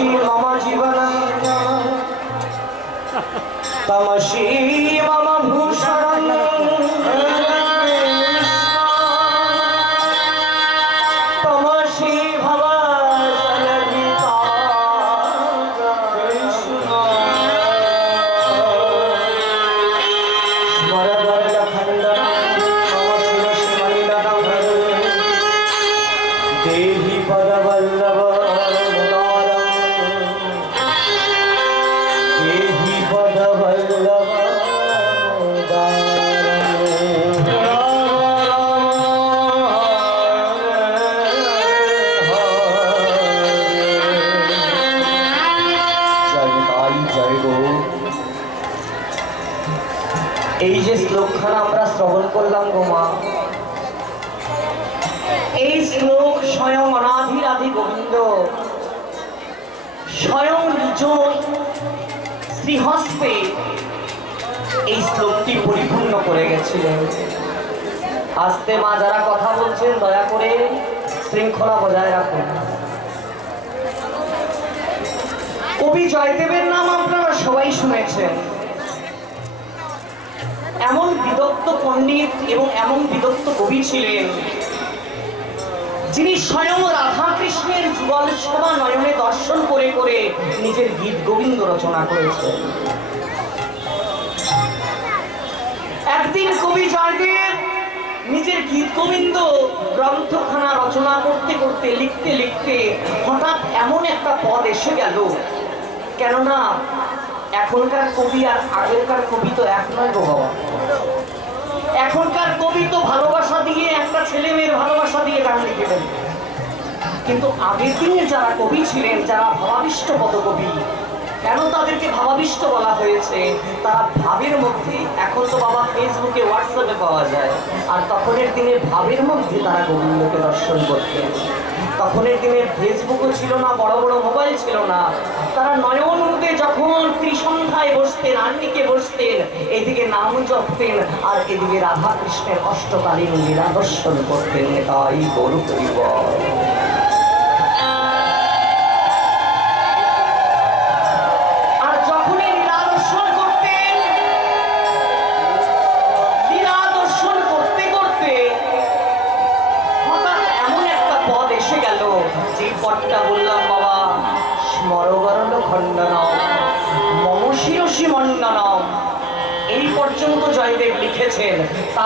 তামাশি মামা জীবন তামাশি মামা এই যে শ্লোকখানা আমরা শ্রবণ করলাম গো মা, এই শ্লোক স্বয়ং অনাধিরাধি গোবিন্দ, স্বয়ং নিজ শ্রীহস্তে এই শ্লোকটি পরিপূর্ণ করে গেছিলেন। আস্তে মা যারা কথা বলছেন, দয়া করে শৃঙ্খলা বজায় রাখুন। কবি জয়দেবের নাম আপনারা সবাই শুনেছেন। এমন বিদগ্ধ পণ্ডিত এবং এমন বিদগ্ধ কবি ছিলেন যিনি স্বয়ং রাধা কৃষ্ণের যুগল সভা নয়নে দর্শন করে করে নিজের গীত গোবিন্দ রচনা করেছেন। একদিন কবি জয়দেব নিজের গীত গোবিন্দ গ্রন্থখানা রচনা করতে করতে, লিখতে লিখতে হঠাৎ এমন একটা পদ এসে গেল। কেননা এখনকার কবি আর আগেরকার কবি তো এক নয় গো এখনকার কবি তো ভালোবাসা দিয়ে একটা ছেলে মেয়ের ভালোবাসা দিয়ে গান লিখে দেন কিন্তু আগের দিনে যারা কবি ছিলেন, যারা ভাবাবিষ্ট পদকবি কেন তাদেরকে ভাবাবিষ্ট বলা হয়েছে? তারা ভাবের মধ্যে এখন তো বাবা ফেসবুকে, হোয়াটসঅ্যাপে পাওয়া যায়। আর তখনের দিনে ভাবের মধ্যে তারা গোবিন্দকে দর্শন করতেন। তখনের দিনে ফেসবুকও ছিল না, বড় বড় মোবাইল ছিল না। তারা নয়ন মুদে যখন ত্রিসন্ধ্যায় বসতেন আন্নিকে বসতেন, এদিকে নাম জপতেন, আর এদিকে রাধা কৃষ্ণের অষ্টকালীন লীলা দর্শন করতেন। তাই গরু পরিবার।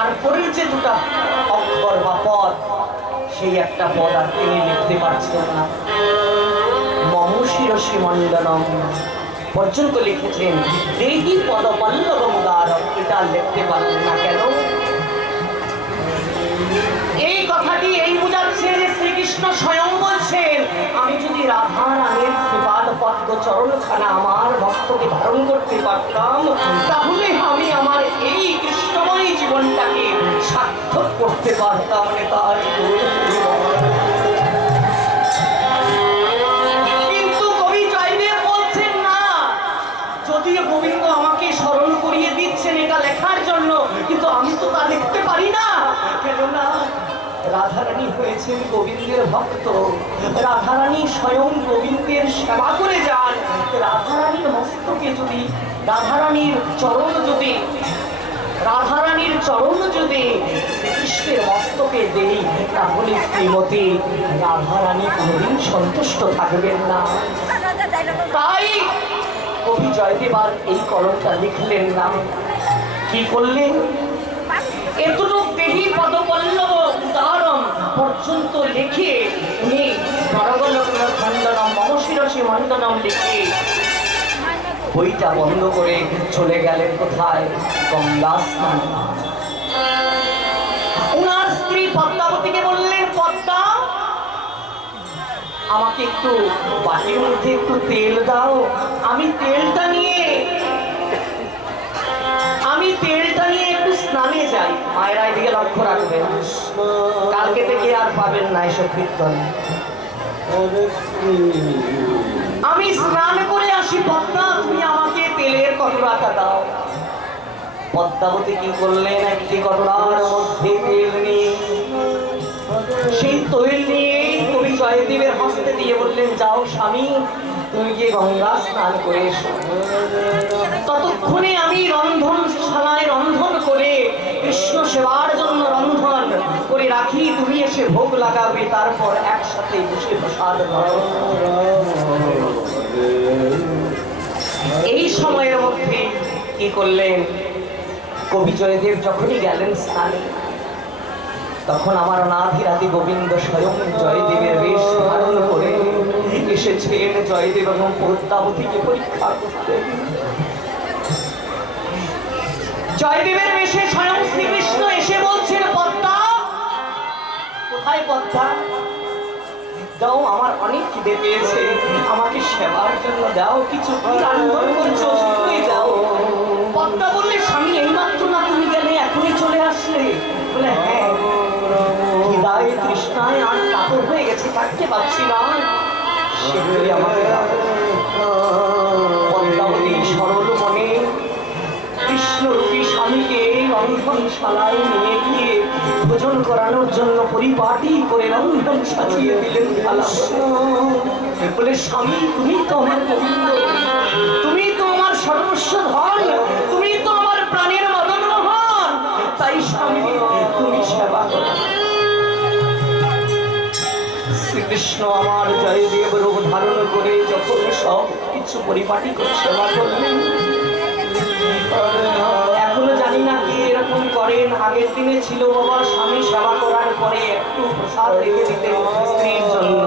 তারপরের যে দুটা অক্ষর বা পদ, সেই একটা পদ আর তিনি লিখতে পারছেন না। মম শিরসি পর্যন্ত লিখেছেন, দেহি পদ পল্লব মুদারম এটা লিখতে পারলেন না কেন? এই কথাটি এই বোঝাচ্ছে যে শ্রীকৃষ্ণ স্বয়ং বলছেন, আমি যদি রাধা রানীর শ্রীপাদ পদ্ম চরণখানা আমার মস্তকে ধারণ করতে পারতাম, তাহলে আমি আমার এই কৃষ্ণময় জীবনটাকে সার্থক করতে পারতাম তার কবি জয়দেব বলছেন না, যদিও গোবিন্দ আমাকে স্মরণ করিয়ে দিচ্ছেন এটা লেখার জন্য, কিন্তু আমি তো তা লিখতে পারি না। কেননা রাধারানী হয়েছেন গোবিন্দের ভক্ত, রাধারানী স্বয়ং গোবিন্দের সেবা করে যান। রাধারানীর মস্তকে যদি, রাধারানীর চরণ যদি রাধারানীর চরণ যদি শ্রীকৃষ্ণের মস্তকে দেই, তাহলে শ্রীমতী রাধারানী কোনোদিন সন্তুষ্ট থাকবেন না। তাই কবি জয়দেব আর এই কলমটা লিখলেন না। কি করলেন? এতটুক দেহি পদপল্লব উদাহরণ পর্যন্ত লিখে উনি নরগলগ্ন খণ্ডনম, মমশিরসি মণ্ডনম লিখে বইটা বন্ধ করে চলে গেলেন কোথায়? গঙ্গা স্নান উনার স্ত্রী পদ্মাবতীকে বললেন, পদ্মা, আমাকে একটু বাটির মধ্যে একটু তেল দাও। আমি তেলটা নিয়ে, আমি তেলটা নিয়ে একটু স্নানে যাই। মায়েরা এদিকে লক্ষ্য রাখবেন, কালকে থেকে আর পাবেন না এসব কীর্তন। আমি স্নান আসি পদ্মা, তুমি আমাকে তেলের কটরাটা দাও। পদ্মাবতী কি করলেন একটি কটরার মধ্যে তেল নিয়ে সেই তৈল নিয়ে কবি জয়দেবের হস্তে দিয়ে বললেন, যাও স্বামী, তুমি গিয়ে গঙ্গা স্নান করে এসো। ততক্ষণে আমি রন্ধনশালায় রন্ধন করে, কৃষ্ণ সেবার জন্য রন্ধন করে রাখি, তুমি এসে ভোগ লাগাবে, তারপর একসাথে বসে প্রসাদ করো। কি করলেন? কবি জয়দেব যখনই গেলেন স্নানে তখন আমার নাধিরাতি গোবিন্দ স্বয়ং জয়দেবের বেশ ধারণ করে এসেছেন জয়দেব এবং পদ্মাবতীকে পরীক্ষা করতে। জয়দেবের বেশে স্বয়ং শ্রীকৃষ্ণ এসে বলছেন, পদ্মা, কোথায় পদ্মা? দাও আমার অনেক খিদে পেয়েছে, আমাকে সেবার জন্য দাও কিছু রান্না করছ? শীঘ্রই দাও। থাকতে পারছি না শীঘ্রই আমাকে পদ্মাবতী সরল মনে কৃষ্ণরূপী স্বামীকে রন্ধনশালায় নিয়ে গিয়ে ভোজন করানোর জন্য পরিপাটি করে রন্ধন সাজিয়ে দিলেন বলে স্বামী তুমি তো আমার গোবিন্দ তুমি তো আমার সর্বস্ব ধন তুমি তো আমার প্রাণের মদন মোহন তাই স্বামী শ্রীকৃষ্ণ আমার জয়দেব রূপ ধারণ করে যখন সব কিছু পরিপাটি করে সেবা এখনও জানি না কি এরকম করেন। আগের দিনে ছিল বাবা স্বামী সেবা করার পরে একটু প্রসাদ রেখে দিতেন স্ত্রীর জন্য।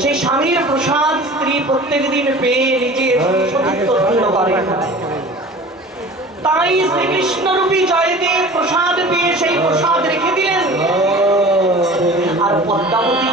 সেই স্বামীর প্রসাদ স্ত্রী প্রত্যেক দিন পেয়ে নিজের সতীত্ব ধন্য করেন তাই শ্রীকৃষ্ণ রূপী জয়দেব প্রসাদ পেয়ে সেই প্রসাদ রেখে দিলেন। আর পদ্মাবতী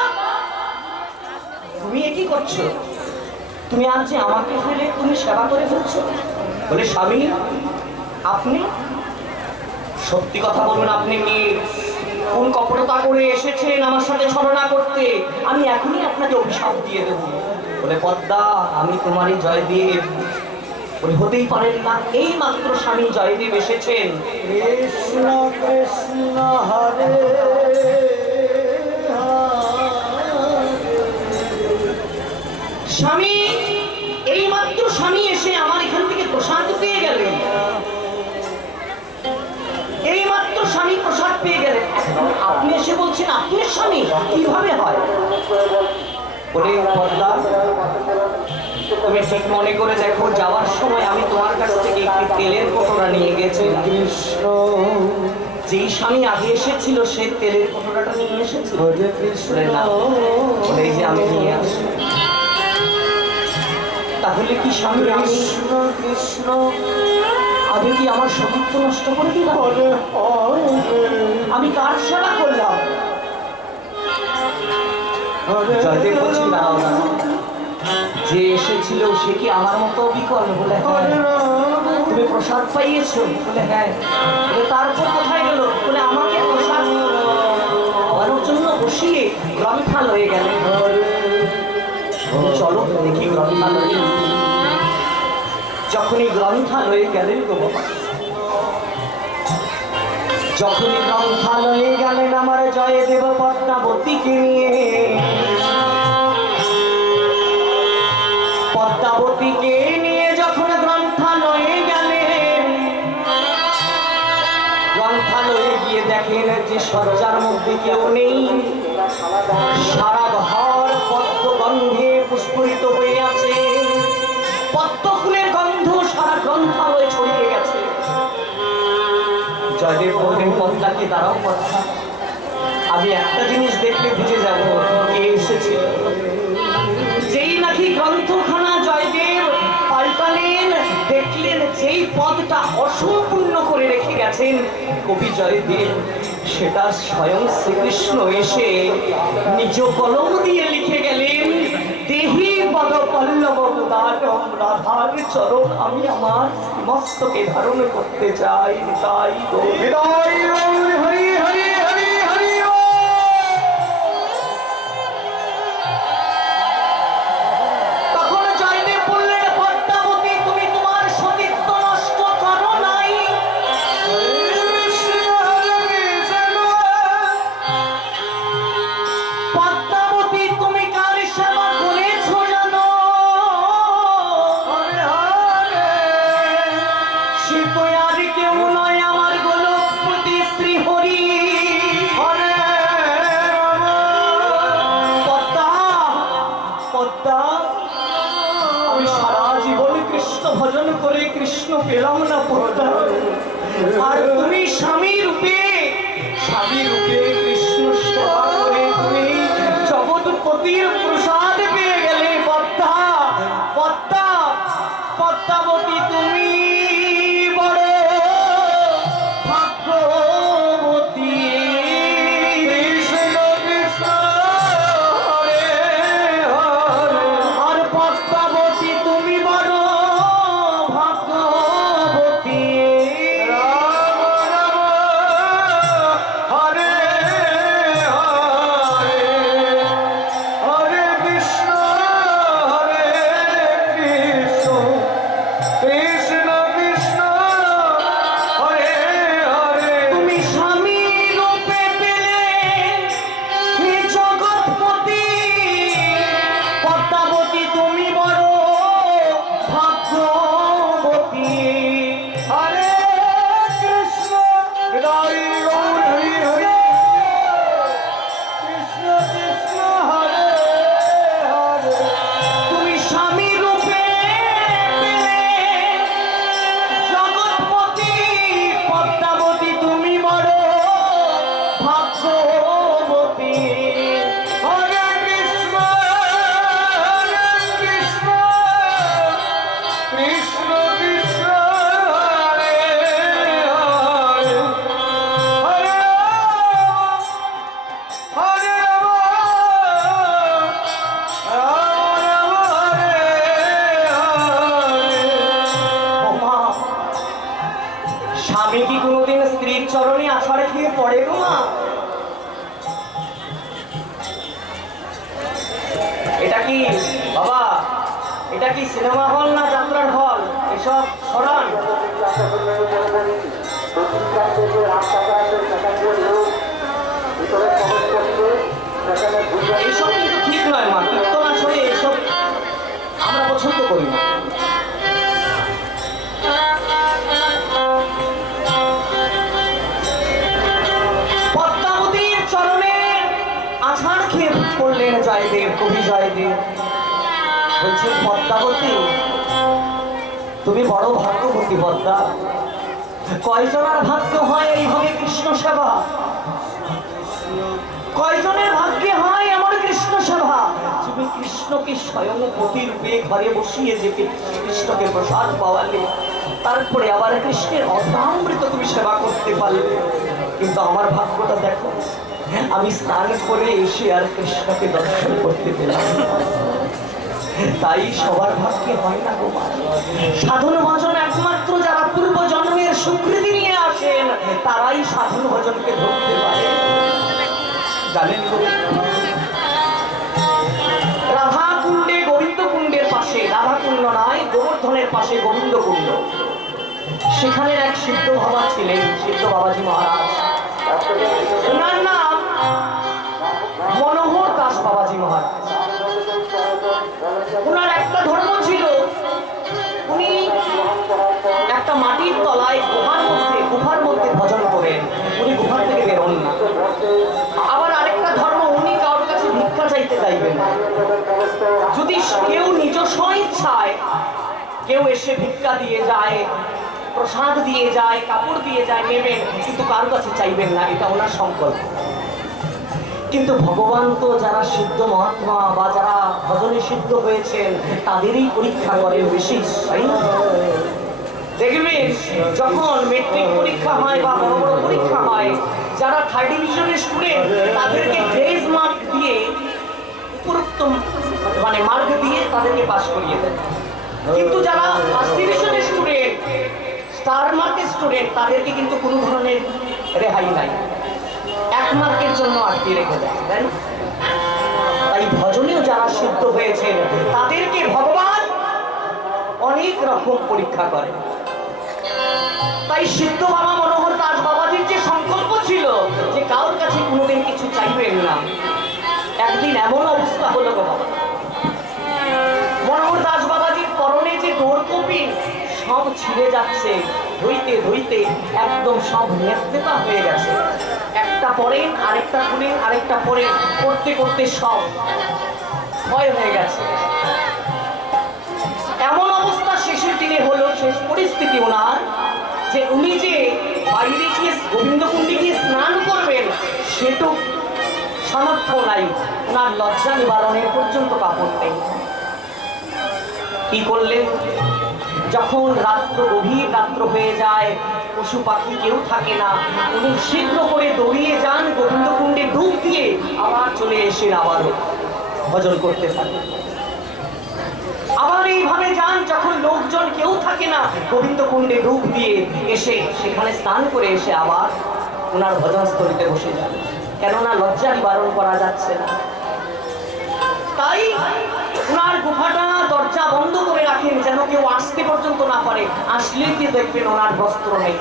তুমি কি করছ? তুমি আজ যে আমাকে ফেলে তুমি সেবা করে ফেলছো? বলে, স্বামী, আপনি সত্যি কথা বলবেন আপনি কি কোন কপটতা করে এসেছেন আমার সাথে ছলনা করতে? আমি এখনই আপনাকে অভিশাপ দিয়ে দেবো। বলে, পদ্মা, আমি তোমারই জয়দেব। বলে, হতেই পারেন না এই মাত্র স্বামী জয়দেব এসেছেন। কৃষ্ণ কৃষ্ণ হরে। স্বামী এই মাত্র স্বামী এসে আমার এখান থেকে প্রসাদ পেয়ে গেলেন এই মাত্র স্বামী প্রসাদ পেয়ে গেলেন আপনি এসে বলছেন আপনি স্বামী? কীভাবে হয়? বলে পদ্মা তুমি ঠিক মনে করে দেখো যাওয়ার সময় আমি তোমার কাছ থেকে একটি তেলের কটোরা নিয়ে কৃষ্ণ। যেই স্বামী আগে এসেছিল সে তেলের কটোরাটা নিয়ে এসেছিল। বলে এই যে আমি নিয়ে আসি তাহলে কি স্বামী কৃষ্ণ কৃষ্ণ। আমি কি আমার সতীত্ব নষ্ট করে দিলাম? আমি কার সেবা করলাম? জয়দেব বলছি না না। যে এসেছিল সে কি আমার মতো বিকল? বলে হ্যাঁ। তুমি প্রসাদ পাইয়েছো? বলে হ্যাঁ। তারপর কোথায় গেল? বলে আমাকে প্রসাদ খাওয়ানোর জন্য বসিয়ে গ্রন্থালয়ে গেলেন চলো, দেখি গ্রন্থালয়ে যখনই গ্রন্থালয়ে গেলেন গো বাবা। যখনই গ্রন্থালয়ে গেলেন আমার জয়দেব পদ্মাবতীকে নিয়ে। পদ্মাবতীকে নিয়ে যখন গ্রন্থালয়ে গেলেন, গ্রন্থালয়ে গিয়ে দেখেন যে সজ্জার মধ্যে কেউ নেই। সারা পদ্মাকে দাঁড়াও পদ্মা আমি একটা জিনিস দেখলে বুঝে যাব কে এসেছিল যেই নাকি গ্রন্থখানা জয়দেব পাল্টালেন, দেখলেন যেই পদটা অসম্পূর্ণ করে রেখে গেছেন কবি জয়দেব, সেটা স্বয়ং শ্রীকৃষ্ণ এসে নিজ কলম দিয়ে লিখে গেলেন, দেহি পদ পল্লব রাধার চরণ, আমি আমার মস্তকে ধারণ করতে চাই, তাই হৃদয় ouvimos. জয়দেব, কবি জয়দেব। বলছে পদ্মাবতী তুমি বড় ভাগ্যবতী পদ্মা। কয়জনের ভাগ্য হয় এইভাবে কৃষ্ণ সেবা? কয়জনের ভাগ্যে হয় এমন কৃষ্ণ সেবা? তুমি কৃষ্ণকে স্বয়ং পতি রূপে ঘরে বসিয়ে যে কৃষ্ণকে প্রসাদ পাওয়ালে। তারপরে আবার কৃষ্ণের অমৃত তুমি সেবা করতে পারলে। কিন্তু আমার ভাগ্যটা দেখো আমি স্নান করে এসে আর কৃষ্ণকে দর্শন করতে পেলাম। তাই সবার ভাগ্যে হয় না গো মা। সাধন ভজন একমাত্র যারা পূর্ব জন্মের স্বীকৃতি নিয়ে আসেন, তারাই সাধন ভজনকে ধরতে পারে। জানেন রাধা কুণ্ডে গোবিন্দ কুণ্ডের পাশে রাধা কুণ্ড নয় গোবর্ধনের পাশে গোবিন্দ কুণ্ড সেখানে এক সিদ্ধ বাবা ছিলেন, সিদ্ধ বাবাজি মহারাজ। না নাম মনোহর দাস বাবাজি মহারাজ। ওনার একটা ধর্ম ছিল, উনি একটা মাটির তলায় গুহার মধ্যে গুহার মধ্যে ভজন করেন। উনি গুহার থেকে বেরোন না। আবার আরেকটা ধর্ম, উনি কারোর কাছে ভিক্ষা চাইতে চাইবেন যদি কেউ নিজ ইচ্ছায় কেউ এসে ভিক্ষা দিয়ে যায়, প্রসাদ দিয়ে যায়, কাপড় দিয়ে যায়, নেবেন, কিন্তু কারোর কাছে চাইবেন না, এটা ওনার সংকল্প। কিন্তু ভগবান তো যারা সিদ্ধ মহাত্মা বা যারা ভজনে সিদ্ধ হয়েছেন, তাদেরই পরীক্ষা করেন বেশি তাই? দেখবেন যখন মেট্রিক পরীক্ষা হয় বা বড় বড় পরীক্ষা হয়, যারা থার্ড ডিভিশনের স্টুডেন্ট তাদেরকে গ্রেস মার্ক দিয়ে উপরোক্ত মানে মার্ক দিয়ে তাদেরকে পাশ করিয়ে দেন কিন্তু যারা ফার্স্ট ডিভিশনের স্টুডেন্ট স্টার মার্কের স্টুডেন্ট তাদেরকে কিন্তু কোনো ধরনের রেহাই নাই এক মার্কের জন্য আটকে রেখে দেয় তাই? তাই ভজনেও যারা সিদ্ধ হয়েছেন তাদেরকে ভগবান অনেক রকম পরীক্ষা করে। তাই সিদ্ধ বাবা মনোহর দাস বাবাজির যে সংকল্প ছিল যে কারোর কাছে কোনোদিন কিছু চাইবেন না, একদিন এমন অবস্থা হলো বাবা। মনোহর দাস বাবাজির পরনে যে ডোরকপি সব ছিঁড়ে যাচ্ছে। ধুইতে ধুইতে একদম সব নেতা হয়ে গেছে। একটা পরেন আরেকটা খুলেন আরেকটা পরে, করতে করতে সব ক্ষয় হয়ে গেছে। এমন অবস্থা শেষের দিনে হলো, শেষ পরিস্থিতি ওনার, যে উনি যে বাইরে গিয়ে গোবিন্দকুণ্ডে গিয়ে স্নান করবেন, সেটু সামর্থ্য নাই। ওনার লজ্জা নিবারণের পর্যন্ত কাপড় নেই কি করলেন? যখন রাত্র গভীর রাত্র হয়ে যায়, পশু পাখি কেউ থাকে না। উনি শীঘ্র করে দৌড়িয়ে যান, গোবিন্দকুণ্ডে ডুব দিয়ে আবার চলে এসে আবারও ভজন করতে থাকে। আবার এইভাবে যান, যখন লোকজন কেউ থাকে না গোবিন্দ কুণ্ডে ডুব দিয়ে এসে সেখানে স্নান করে এসে আবার ওনার ভজনস্থলিতে বসে যান। কেননা লজ্জা নিবারণ করা যাচ্ছে না। তাই ওনার গুফাটা বন্ধ করে রাখেন যেন কেউ আসতে পর্যন্ত না পারে। আসলেই কি দেখবেন ওনার বস্ত্র নেই।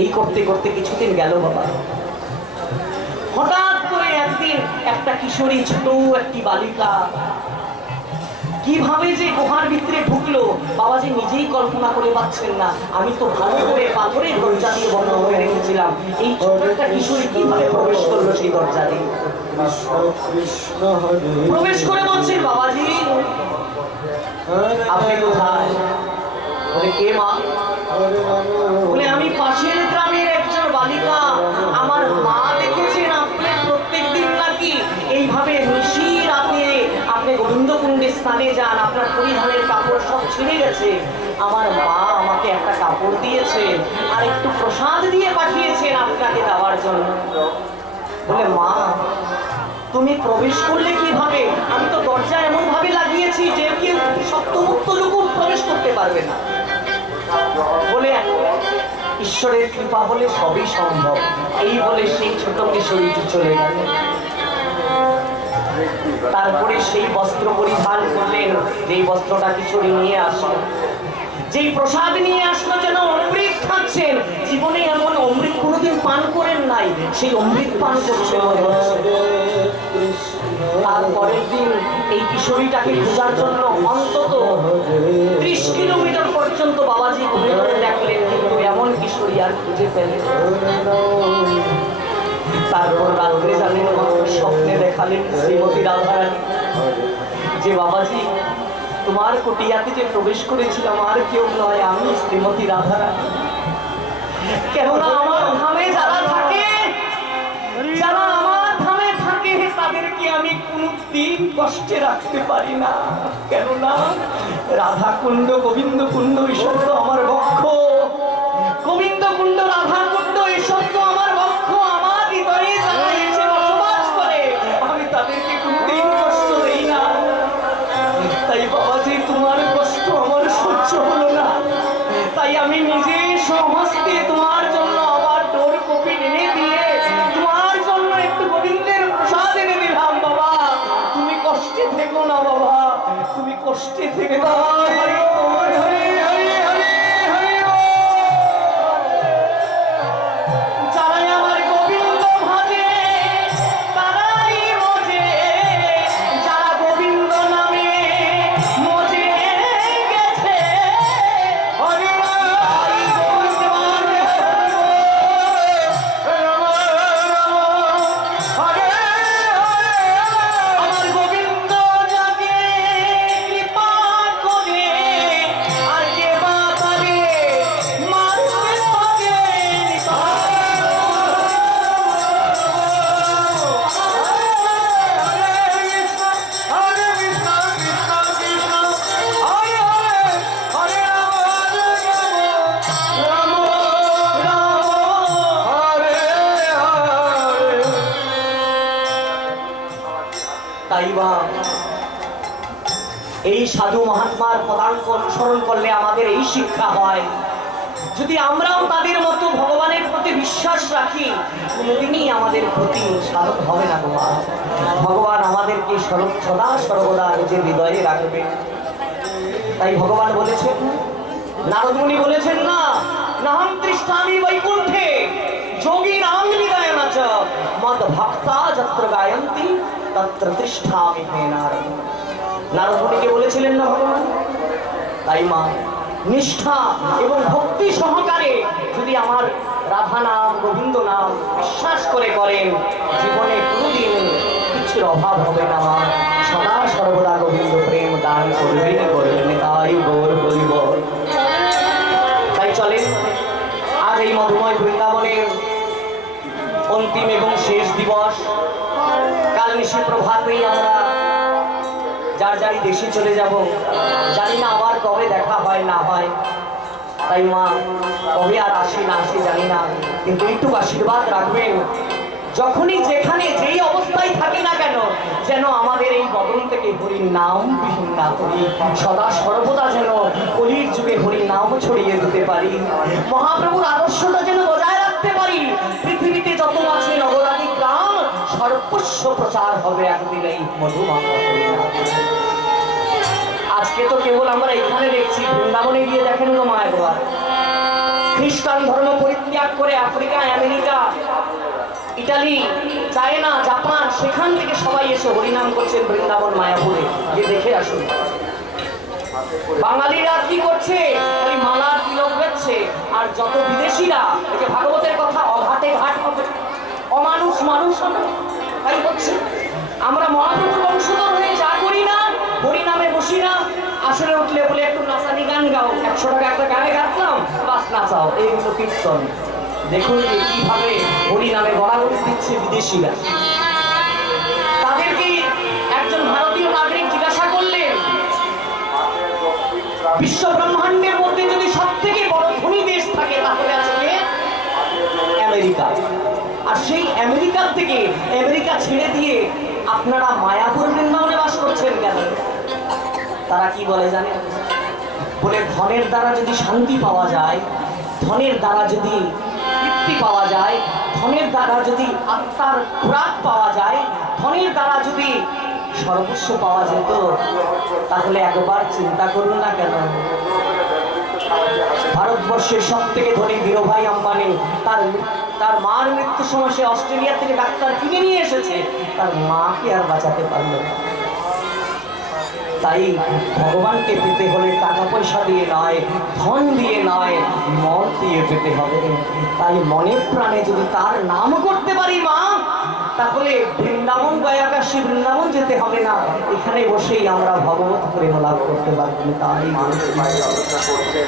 এই করতে করতে কিছুদিন গেল বাবা। হঠাৎ করে একদিন একটা কিশোরী ছোট একটি বালিকা কীভাবে যে গুহার ভিতরে ঢুকলো বাবা যে নিজেই কল্পনা করে পাচ্ছেন না। আমি তো ভালো করে পাথরের দরজা দিয়ে বন্ধ করে রেখেছিলাম। এই ছোট একটা কিশোরী কীভাবে প্রবেশ করল সেই দরজা দিয়ে? প্রবেশ করে বলছেন বাবাজি আপনি কোথায়? কে মা? বলে, আমি পাশের গ্রামের একজন বালিকা। আমার মা দেখেছেন আপনি প্রত্যেক দিন নাকি? এইভাবে নিশি রাতে আপনি গোবিন্দকুণ্ডে স্থানে যান। আপনার পরিধানের কাপড় সব ছিঁড়ে গেছে। আমার মা আমাকে একটা কাপড় দিয়েছে আর একটু প্রসাদ দিয়ে পাঠিয়েছেন আপনাকে দেওয়ার জন্য। বলে, মা, তুমি প্রবেশ করলে কীভাবে? আমি তো দরজা পারবে না। বলে ঈশ্বরের কৃপা হলে সবই সম্ভব। এই বলে সেই ছোট কিশোরীটি চলে গেল। তারপরে সেই বস্ত্র পরিধান করলেন। যেই বস্ত্রটা কিশোরী নিয়ে আসলো। যেই প্রসাদ নিয়ে আসলো যেন খাচ্ছেন জীবনে এমন অমৃত কোনোদিন পান করেন নাই। সেই অমৃত পান করছে মনে। হচ্ছে কৃষ্ণ তার পরের দিন এই কিশোরীটাকে খোঁজার জন্য অন্তত ত্রিশ কিলোমিটার পর্যন্ত বাবাজি ঘুরে ঘুরে দেখলেন, কিন্তু এমন কিশোরী আর খুঁজে পেলেন তারপর রাত্রে জানেন স্বপ্নে দেখালেন শ্রীমতী রাধারানী, যে বাবাজি, তোমার কুটিয়াতে যে প্রবেশ করেছিলাম, আর কেউ নয়, আমি শ্রীমতী রাধারানী। কেননা আমার ধামে যারা থাকে যারা আমার ধামে থাকে তাদেরকে আমি কোনো দিন কষ্টে রাখতে পারি না। কেননা রাধা কুণ্ড গোবিন্দ কুণ্ড এসব তো আমার বক্ষ। গোবিন্দ কুণ্ড রাধা কুণ্ড এসব তো আমার বক্ষ। আমার হৃদয়ে যারা এসে বসবাস করে আমি তাদেরকে কোনোদিন কষ্ট দেই না। তাই বাবাজি তোমার কষ্ট আমার সহ্য হলো না। তাই আমি নিজে এই সাধু মহাত্মার পদাঙ্ক অনুসরণ করলে আমাদের এই শিক্ষা হয়। যদি আমরাও তাদের মতো ভগবানের প্রতি বিশ্বাস রাখি, কোনোদিনই আমাদের ক্ষতি সাধক হবে না গোমা ভগবান আমাদেরকে সদা সর্বদা নিজের হৃদয়ে রাখবে। তাই ভগবান বলেছেন, নারদমুনি বলেছেন না নাহম বৈকুণ্ঠে, যোগী নাম হৃদয় নাচ ভক্তা যত্র গায়ন্তি, তত্র তৃষ্ঠামি হে নারদমুনিকে বলেছিলেন না ভগবান? তাই মা, নিষ্ঠা এবং ভক্তি সহকারে যদি আমার রাধা নাম গোবিন্দ নাম বিশ্বাস করে করেন, জীবনে কোনোদিন কিছুর অভাব হবে না মা। সদা সর্বদা গোবিন্দ প্রেম দান করবেন করবেন তাই গৌর বলিব। তাই চলেন, আজ এই মধুময় বৃন্দাবনের অন্তিম এবং শেষ দিবস। কাল নিশি প্রভাতেই আমরা যার যারই দেশে চলে যাব, জানি না আবার কবে দেখা হয়, না হয়। তাই মা, কবে আর আসি, না আসি জানি না। কিন্তু একটু আশীর্বাদ রাখবেন। যখনই যেখানে যেই অবস্থায় থাকি না কেন, যেন আমাদের এই বদন থেকে হরির নাম বিহীন না করি। সদা সর্বদা যেন কলির যুগে হরির নাম ছড়িয়ে দিতে পারি। মহাপ্রভুর আদর্শটা যেন সর্বস্ব প্রচার হবে একদিন এই আজকে তো কেবল আমরা এখানে দেখছি, বৃন্দাবনে গিয়ে দেখেন তো মা একবার। খ্রিস্টান ধর্ম পরিত্যাগ করে Africa, America, Italy, China, Japan, সেখান থেকে সবাই এসে হরিনাম করছেন বৃন্দাবন মায়াপুরে। গিয়ে দেখে আসুন। বাঙালিরা কি করছে? খালি মালার তিলক যাচ্ছে আর যত বিদেশিরা ভাগবতের কথা অঘাটে ঘাট অমানুষ মানুষ তাই হচ্ছে। আমরা মহাপ্রভুর বংশধর হয়ে যা করি না, হরিনামে বসি না। আসরে উঠলে বলে, একটু নাচানি গান গাও। একশো টাকা একটা গানে গাতলাম বাস নাচাও। এইগুলো কীর্তন। দেখুন যে কীভাবে হরিনামে গড়াগড়ি দিচ্ছে বিদেশিরা। তাদেরকে একজন ভারতীয় নাগরিক জিজ্ঞাসা করলেন, বিশ্ব সেই আমেরিকার থেকে আমেরিকা ছেড়ে দিয়ে আপনারা মায়াপুর বৃন্দাবনে বাস করছেন কেন? তারা কি বলে জানেন? বলে ধনের দ্বারা যদি শান্তি পাওয়া যায়, ধনের দ্বারা যদি তৃপ্তি পাওয়া যায়, ধনের দ্বারা যদি আত্মার খোরাক পাওয়া যায়, ধনের দ্বারা যদি সর্বস্ব পাওয়া যেত, তাহলে একবার চিন্তা করুন না কেন? ভারতবর্ষের সব থেকে ধনী ধীরভাই আম্বানি, তার তার মার মৃত্যুর সময় সে অস্ট্রেলিয়া থেকে ডাক্তার কিনে নিয়ে এসেছে। তার মাকে আর বাঁচাতে পারল না। তাই ভগবানকে পেতে হলে টাকা পয়সা দিয়ে নয়, ধন দিয়ে নয়, মন দিয়ে পেতে হবে। তাই মনে প্রাণে যদি তার নাম করতে পারি মা, তাহলে বৃন্দাবন গয়াকাশী বৃন্দাবন যেতে হবে না। এখানে বসেই আমরা ভগবত প্রেম লাভ করতে পারব। তাই মানুষ আলোচনা করছেন